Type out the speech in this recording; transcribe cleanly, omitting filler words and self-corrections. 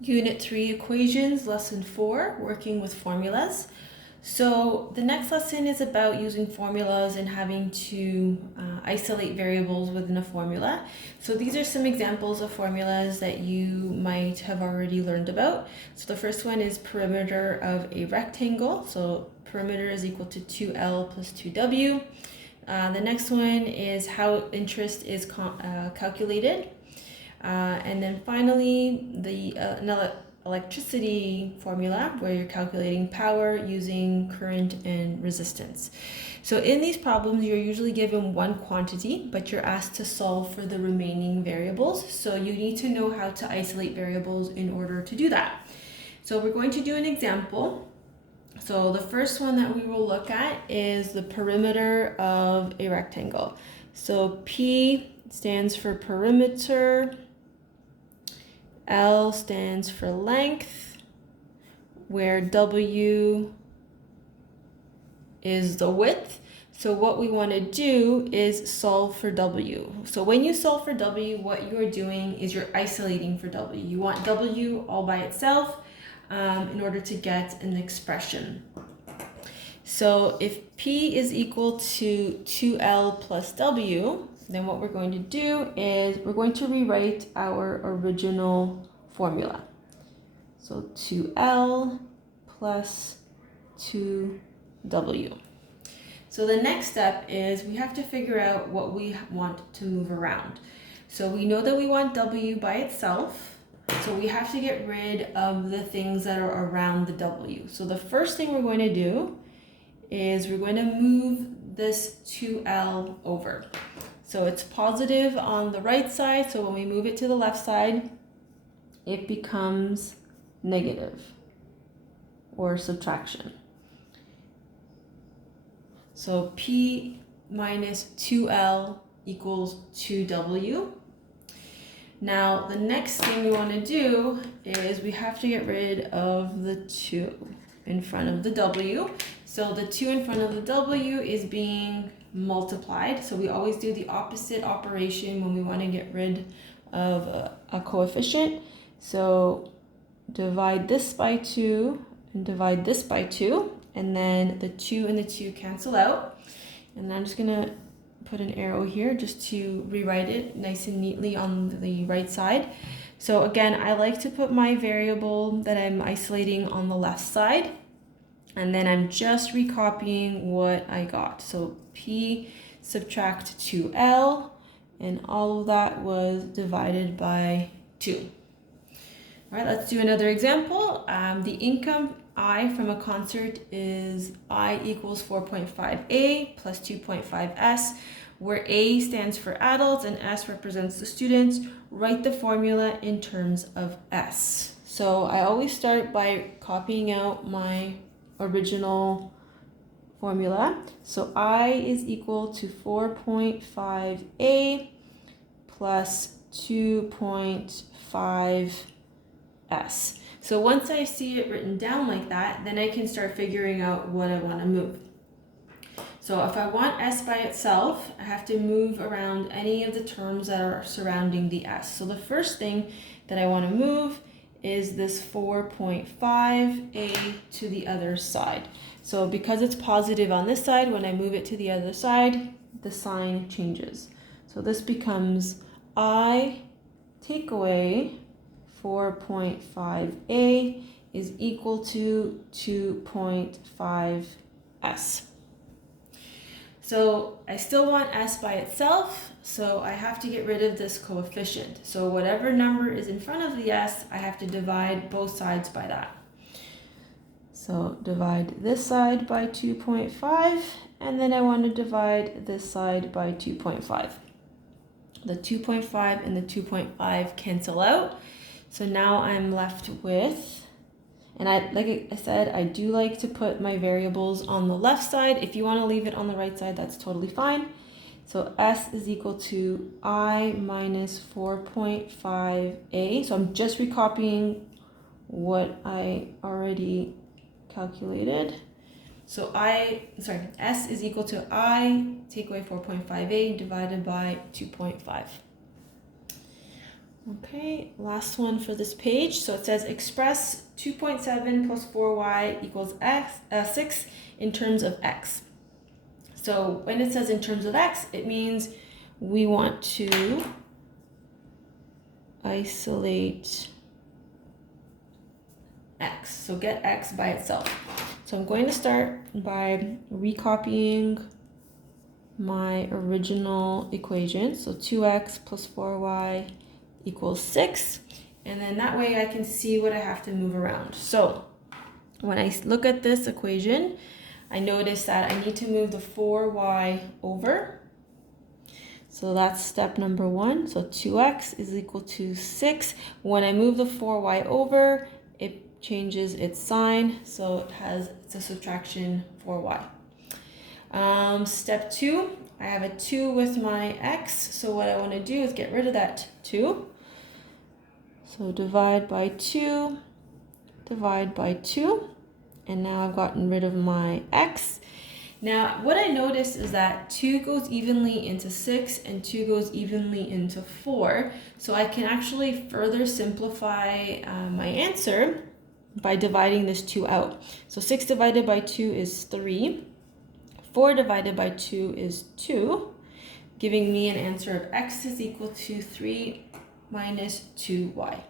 Unit 3 Equations, Lesson 4, Working with Formulas. So the next lesson is about using formulas and having to isolate variables within a formula. So these are some examples of formulas that you might have already learned about. So the first one is perimeter of a rectangle. So perimeter is equal to 2L plus 2W. The next one is how interest is calculated. And then finally, the electricity formula, where you're calculating power using current and resistance. So in these problems, you're usually given one quantity, but you're asked to solve for the remaining variables. So you need to know how to isolate variables in order to do that. So we're going to do an example. So the first one that we will look at is the perimeter of a rectangle. So P stands for perimeter. L stands for length, where W is the width. So what we want to do is solve for W. So when you solve for W, what you are doing is you're isolating for W. You want W all by itself in order to get an expression. So if P is equal to 2L plus W, then what we're going to do is we're going to rewrite our original formula. So 2L plus 2W. So the next step is we have to figure out what we want to move around. So we know that we want W by itself. So we have to get rid of the things that are around the W. So the first thing we're going to do is we're going to move this 2L over. So it's positive on the right side, so when we move it to the left side, it becomes negative or subtraction. So P minus 2L equals 2W. Now the next thing we want to do is we have to get rid of the 2 in front of the W. So the 2 in front of the W is being multiplied. So we always do the opposite operation when we want to get rid of a coefficient. So divide this by 2 and divide this by 2. And then the 2 and the 2 cancel out. And I'm just going to put an arrow here just to rewrite it nice and neatly on the right side. So again, I like to put my variable that I'm isolating on the left side. And then I'm just recopying what I got. So P subtract 2L, and all of that was divided by 2. All right, let's do another example. The income I from a concert is I equals 4.5A plus 2.5S, where A stands for adults and S represents the students. Write the formula in terms of S. So I always start by copying out my original formula. So I is equal to 4.5A plus 2.5S. So once I see it written down like that, then I can start figuring out what I want to move. So if I want S by itself, I have to move around any of the terms that are surrounding the S. So the first thing that I want to move is this 4.5A to the other side. So because it's positive on this side, when I move it to the other side, the sign changes. So this becomes I take away 4.5A is equal to 2.5S. So I still want S by itself, so I have to get rid of this coefficient. So whatever number is in front of the S, I have to divide both sides by that. So divide this side by 2.5, and then I want to divide this side by 2.5. The 2.5 and the 2.5 cancel out. So now I'm left with, and like I said, I do like to put my variables on the left side. If you want to leave it on the right side, that's totally fine. So S is equal to I minus 4.5A. So I'm just recopying what I already calculated. So S is equal to I take away 4.5A divided by 2.5. Okay, last one for this page. So it says express 2.7 plus 4y equals 6 in terms of x. So when it says in terms of x, it means we want to isolate x. So get x by itself. So I'm going to start by recopying my original equation. So 2x plus 4y equals 6. And then that way I can see what I have to move around. So when I look at this equation, I notice that I need to move the 4y over. So that's step number 1. So 2x is equal to 6. When I move the 4y over, it changes its sign. So it's a subtraction 4y. Step 2, I have a 2 with my x. So what I want to do is get rid of that 2. So divide by 2, divide by 2. And now I've gotten rid of my x. Now, what I noticed is that 2 goes evenly into 6 and 2 goes evenly into 4. So I can actually further simplify my answer by dividing this 2 out. So 6 divided by 2 is 3. 4 divided by 2 is 2, giving me an answer of x is equal to 3 minus 2y.